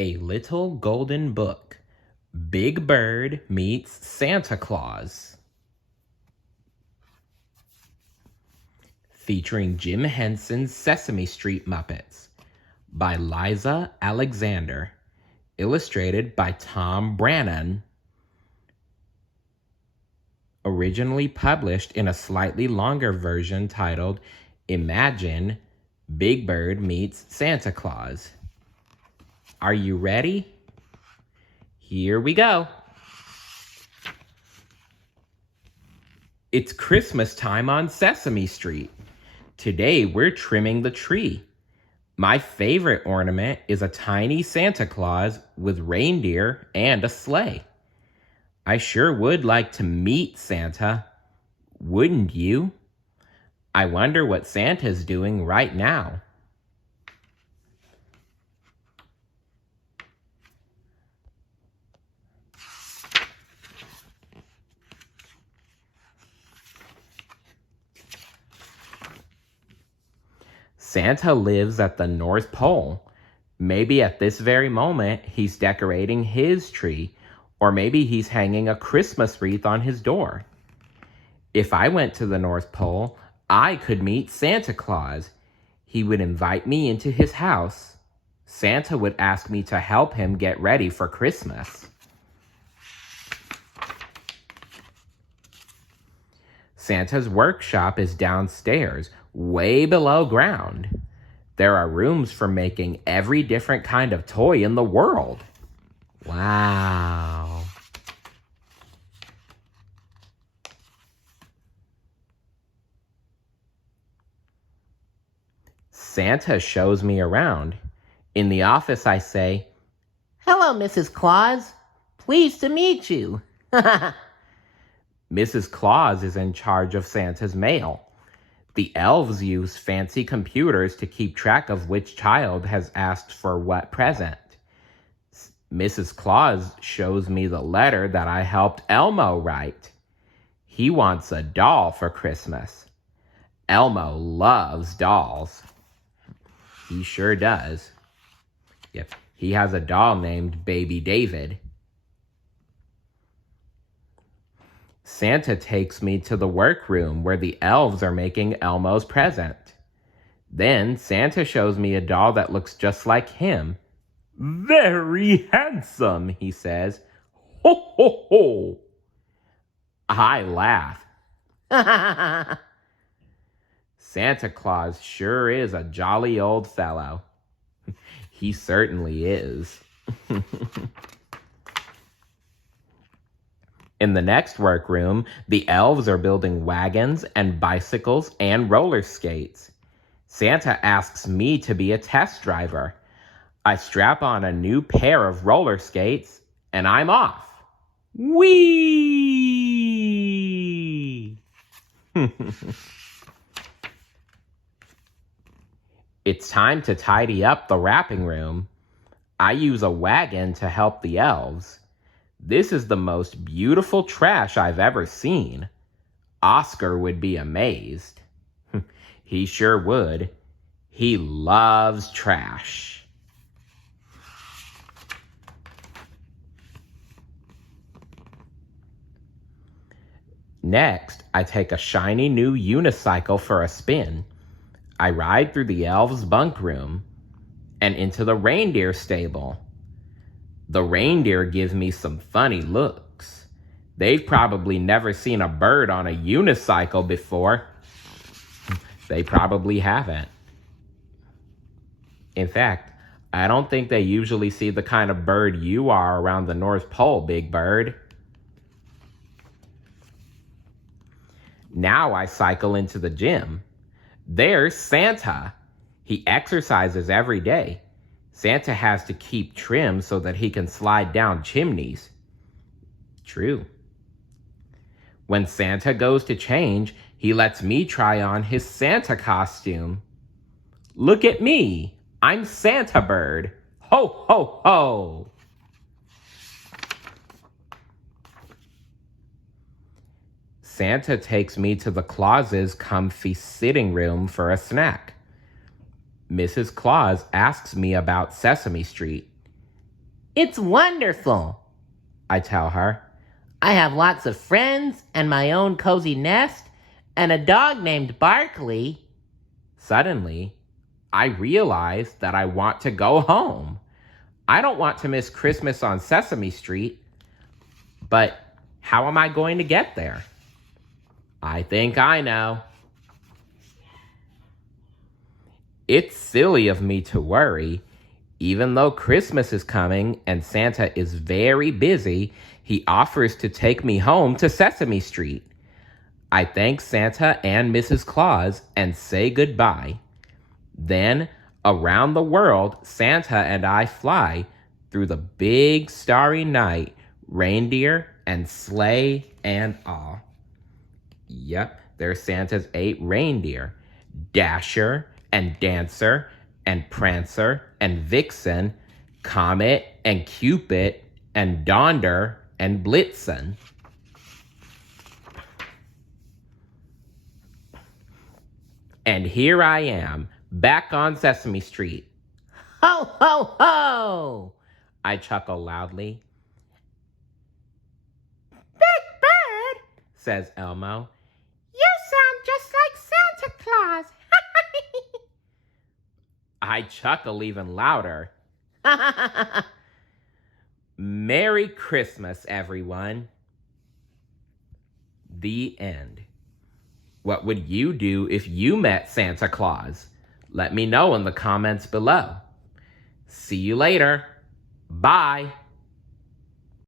A Little Golden Book. Big Bird Meets Santa Claus. Featuring Jim Henson's Sesame Street Muppets. By Liza Alexander. Illustrated by Tom Brannan. Originally published in a slightly longer version titled Imagine Big Bird Meets Santa Claus. Are you ready? Here we go. It's Christmas time on Sesame Street. Today we're trimming the tree. My favorite ornament is a tiny Santa Claus with reindeer and a sleigh. I sure would like to meet Santa. Wouldn't you? I wonder what Santa's doing right now. Santa lives at the North Pole. Maybe at this very moment he's decorating his tree, or maybe he's hanging a Christmas wreath on his door. If I went to the North Pole, I could meet Santa Claus. He would invite me into his house. Santa would ask me to help him get ready for Christmas. Santa's workshop is downstairs, way below ground. There are rooms for making every different kind of toy in the world. Wow. Santa shows me around. In the office, I say, "Hello, Mrs. Claus. Pleased to meet you." Mrs. Claus is in charge of Santa's mail. The elves use fancy computers to keep track of which child has asked for what present. Mrs. Claus shows me the letter that I helped Elmo write. He wants a doll for Christmas. Elmo loves dolls. He sure does. Yep, he has a doll named Baby David. Santa takes me to the workroom where the elves are making Elmo's present. Then Santa shows me a doll that looks just like him. "Very handsome," he says. "Ho, ho, ho." I laugh. Santa Claus sure is a jolly old fellow. He certainly is. In the next workroom, the elves are building wagons and bicycles and roller skates. Santa asks me to be a test driver. I strap on a new pair of roller skates, and I'm off. Whee! It's time to tidy up the wrapping room. I use a wagon to help the elves. This is the most beautiful trash I've ever seen. Oscar would be amazed. He sure would. He loves trash. Next, I take a shiny new unicycle for a spin. I ride through the elves' bunk room and into the reindeer stable. The reindeer give me some funny looks. They've probably never seen a bird on a unicycle before. They probably haven't. In fact, I don't think they usually see the kind of bird you are around the North Pole, Big Bird. Now I cycle into the gym. There's Santa. He exercises every day. Santa has to keep trim so that he can slide down chimneys. True. When Santa goes to change, he lets me try on his Santa costume. Look at me. I'm Santa Bird. Ho, ho, ho. Santa takes me to the Claus's comfy sitting room for a snack. Mrs. Claus asks me about Sesame Street. It's wonderful, I tell her. I have lots of friends and my own cozy nest and a dog named Barkley. Suddenly, I realize that I want to go home. I don't want to miss Christmas on Sesame Street, but how am I going to get there? I think I know. It's silly of me to worry. Even though Christmas is coming and Santa is very busy, he offers to take me home to Sesame Street. I thank Santa and Mrs. Claus and say goodbye. Then, around the world, Santa and I fly through the big starry night, reindeer and sleigh and all. Yep, there's Santa's 8 reindeer, Dasher and Dancer and Prancer and Vixen, Comet and Cupid and Donder and Blitzen. And here I am, back on Sesame Street. Ho, ho, ho! I chuckle loudly. Big Bird, Says Elmo. you sound just like Santa Claus. I chuckle even louder. Merry Christmas, everyone. The end. What would you do if you met Santa Claus? Let me know in the comments below. See you later. Bye.